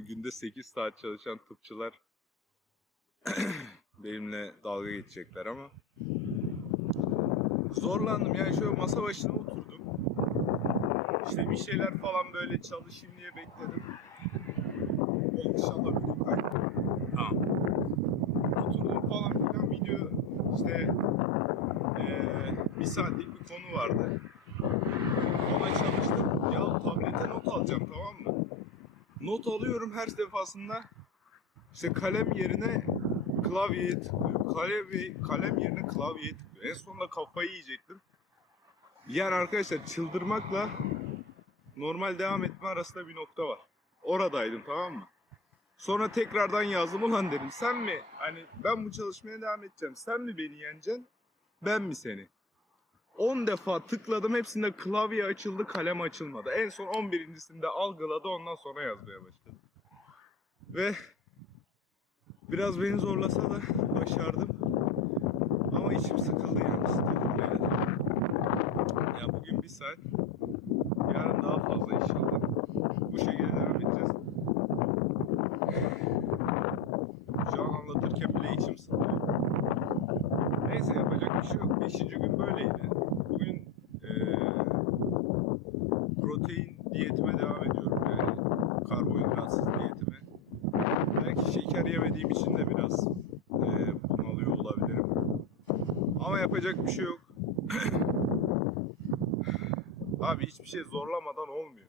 Günde 8 saat çalışan tıpçılar benimle dalga geçecekler ama zorlandım yani şöyle masa başına oturdum. İşte bir şeyler falan böyle çalışayım diye bekledim. İnşallah video kaydı. Tamam. Oturdum falan filan video işte eee bir saatlik bir konu vardı. Ona çalıştım. Ya tablete not alacağım tamam mı? Not alıyorum her defasında. İşte kalem yerine klavyeye tıklıyor. Kalem, kalem yerine klavyeye tıklıyor. En sonunda kafayı yiyecektim. Yani arkadaşlar çıldırmakla normal devam etme arasında bir nokta var. Oradaydım tamam mı? Sonra tekrardan yazdım ulan dedim. Sen mi? Hani ben bu çalışmaya devam edeceğim. Sen mi beni yeneceksin? Ben mi seni? 10 defa tıkladım hepsinde klavye açıldı kalem açılmadı. En son 11.sinde algıladı ondan sonra yazmaya başladı. Ve biraz beni zorlasa da başardım. Ama içim sıkıldı yani. yani. Ya bugün bir saat. Yok. Beşinci gün böyleydi. Bugün eee, protein diyetime devam ediyorum yani. Karbonhidratsız diyetime. Belki şeker yemediğim için de biraz eee bunalıyor olabilirim. Ama yapacak bir şey yok. Abi hiçbir şey zorlamadan olmuyor.